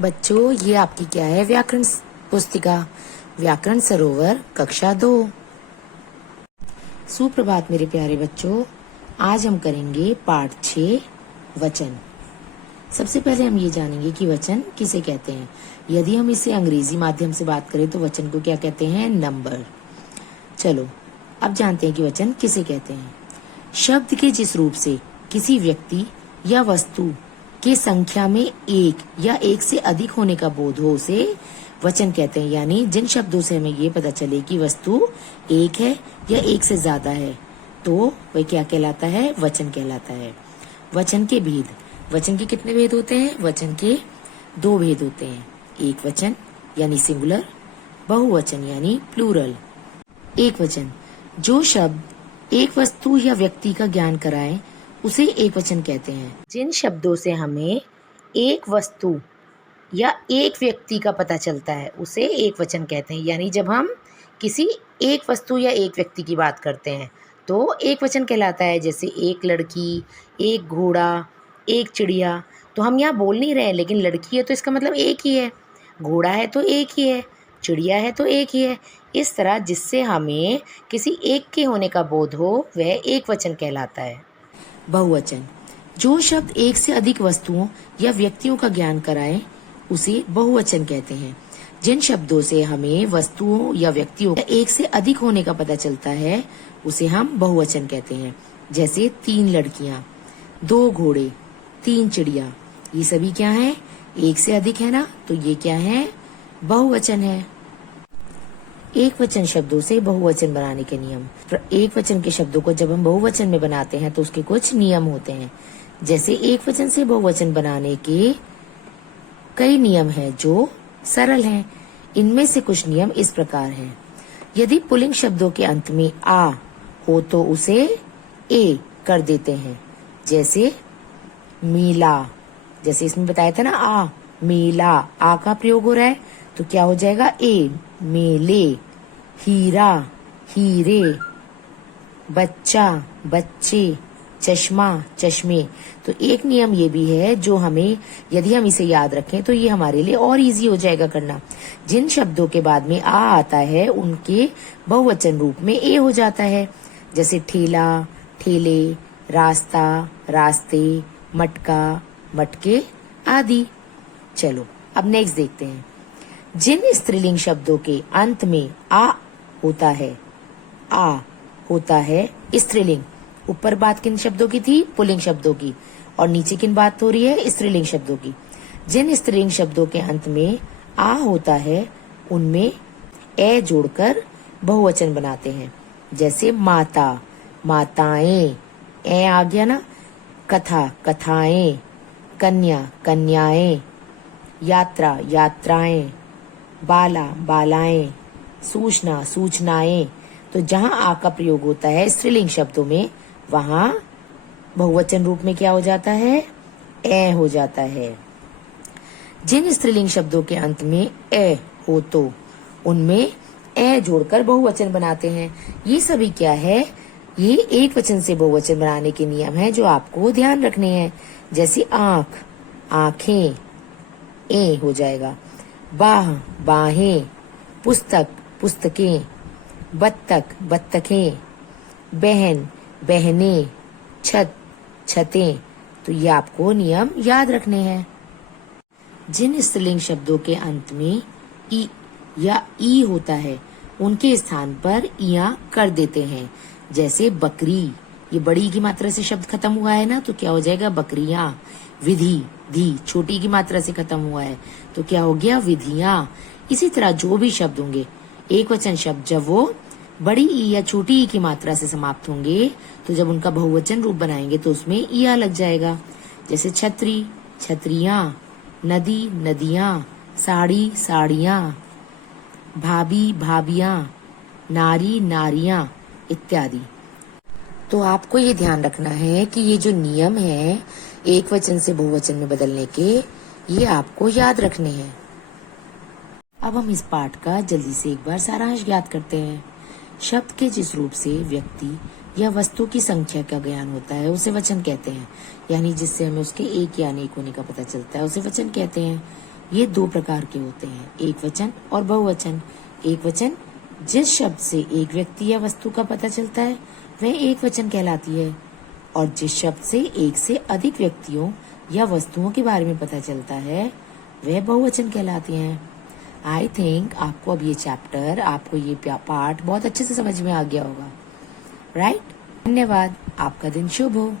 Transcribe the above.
बच्चों, ये आपकी क्या है? व्याकरण पुस्तिका व्याकरण सरोवर कक्षा 2। सुप्रभात मेरे प्यारे बच्चों। आज हम करेंगे पाठ 6 वचन। सबसे पहले हम ये जानेंगे कि वचन किसे कहते हैं। यदि हम इसे अंग्रेजी माध्यम से बात करें तो वचन को क्या कहते हैं? नंबर। चलो अब जानते हैं कि वचन किसे कहते हैं। शब्द के जिस रूप से किसी व्यक्ति या वस्तु के संख्या में एक या एक से अधिक होने का बोध हो उसे वचन कहते हैं। यानी जिन शब्दों से हमें ये पता चले कि वस्तु एक है या एक से ज्यादा है तो वह क्या कहलाता है? वचन कहलाता है। वचन के भेद। वचन के कितने भेद होते हैं? वचन के 2 भेद होते हैं। एक वचन यानी सिंगुलर, बहुवचन यानी प्लूरल। एक वचन, जो शब्द एक वस्तु या व्यक्ति का ज्ञान कराए उसे एक वचन कहते हैं। जिन शब्दों से हमें एक वस्तु या एक व्यक्ति का पता चलता है उसे एक वचन कहते हैं। यानी जब हम किसी एक वस्तु या एक व्यक्ति की बात करते हैं तो एक वचन कहलाता है। जैसे एक लड़की, एक घोड़ा, एक चिड़िया। तो हम यहाँ बोल नहीं रहे हैं, लेकिन लड़की है तो इसका मतलब एक ही है, घोड़ा है तो एक ही है, चिड़िया है तो एक ही है। इस तरह जिससे हमें किसी एक के होने का बोध हो वह एक वचन कहलाता है। बहुवचन, जो शब्द एक से अधिक वस्तुओं या व्यक्तियों का ज्ञान कराए उसे बहुवचन कहते हैं। जिन शब्दों से हमें वस्तुओं या व्यक्तियों का एक से अधिक होने का पता चलता है उसे हम बहुवचन कहते हैं। जैसे 3 लड़कियां, 2 घोड़े, 3 चिड़िया। ये सभी क्या है? एक से अधिक है ना, तो ये क्या है? बहुवचन है। एक वचन शब्दों से बहुवचन बनाने के नियम। एक वचन के शब्दों को जब हम बहुवचन में बनाते हैं तो उसके कुछ नियम होते हैं। जैसे एक वचन से बहुवचन बनाने के कई नियम हैं जो सरल हैं। इनमें से कुछ नियम इस प्रकार हैं। यदि पुल्लिंग शब्दों के अंत में आ हो तो उसे ए कर देते हैं। जैसे मेला, जैसे इसमें बताया था ना, आ मेला, आ का प्रयोग हो रहा है तो क्या हो जाएगा? ए मेले। हीरा, हीरे। बच्चा, बच्चे। चश्मा, चश्मे। तो एक नियम ये भी है जो हमें, यदि हम इसे याद रखें तो ये हमारे लिए और इजी हो जाएगा करना। जिन शब्दों के बाद में आ आता है उनके बहुवचन रूप में ए हो जाता है। जैसे ठेला, ठेले, रास्ता, रास्ते, मटका, मटके आदि। चलो अब नेक्स्ट देखते हैं। जिन स्त्रीलिंग शब्दों के अंत में आ होता है स्त्रीलिंग। ऊपर बात किन शब्दों की थी? पुल्लिंग शब्दों की। और नीचे किन बात हो रही है? स्त्रीलिंग शब्दों की। जिन स्त्रीलिंग शब्दों के अंत में आ होता है उनमें ए जोड़कर बहुवचन बनाते हैं। जैसे माता, माताएं। ए आ गया ना। कथा, कथाएं। कन्या, कन्याएं। यात्रा, यात्राएं। बाला, बालाएं। सूचना, सूचनाएं। तो जहाँ आ का प्रयोग होता है स्त्रीलिंग शब्दों में वहाँ बहुवचन रूप में क्या हो जाता है? ए हो जाता है। जिन स्त्रीलिंग शब्दों के अंत में ए हो तो उनमें ए जोड़कर बहुवचन बनाते हैं। ये सभी क्या है? ये एक वचन से बहुवचन बनाने के नियम है जो आपको ध्यान रखने हैं। जैसे आंख, आंखें, ए हो जाएगा। बाह, बाहें। पुस्तक, पुस्तकें। बत्तख, बत्तखें। बहन, बहनें। छत, छतें। तो ये आपको नियम याद रखने हैं। जिन स्त्रीलिंग शब्दों के अंत में ई या ई होता है उनके स्थान पर इया कर देते हैं। जैसे बकरी, ये बड़ी की मात्रा से शब्द खत्म हुआ है ना तो क्या हो जाएगा? बकरियां। विधि, धी छोटी की मात्रा से खत्म हुआ है तो क्या हो गया? विधियां। इसी तरह जो भी शब्द होंगे एक वचन शब्द जब वो बड़ी ई या छोटी ई की मात्रा से समाप्त होंगे तो जब उनका बहुवचन रूप बनाएंगे तो उसमें इया लग जाएगा। जैसे छतरी, छतरियां। नदी, नदियां। साड़ी, साड़ियां। भाभी, भाभियां। नारी, नारियां इत्यादि। तो आपको ये ध्यान रखना है कि ये जो नियम है एक वचन से बहुवचन में बदलने के, ये आपको याद रखने हैं। अब हम इस पाठ का जल्दी से एक बार सारांश याद करते हैं। शब्द के जिस रूप से व्यक्ति या वस्तु की संख्या का ज्ञान होता है उसे वचन कहते हैं। यानी जिससे हमें उसके एक या अनेक होने का पता चलता है उसे वचन कहते हैं। ये दो प्रकार के होते हैं, एक वचन और बहुवचन। एक वचन जिस शब्द से एक व्यक्ति या वस्तु का पता चलता है वह एक वचन कहलाती है, और जिस शब्द से एक से अधिक व्यक्तियों या वस्तुओं के बारे में पता चलता है वह बहुवचन कहलाती हैं। आई थिंक आपको अब ये चैप्टर, आपको ये पार्ट बहुत अच्छे से समझ में आ गया होगा, राइट? धन्यवाद। आपका दिन शुभ हो।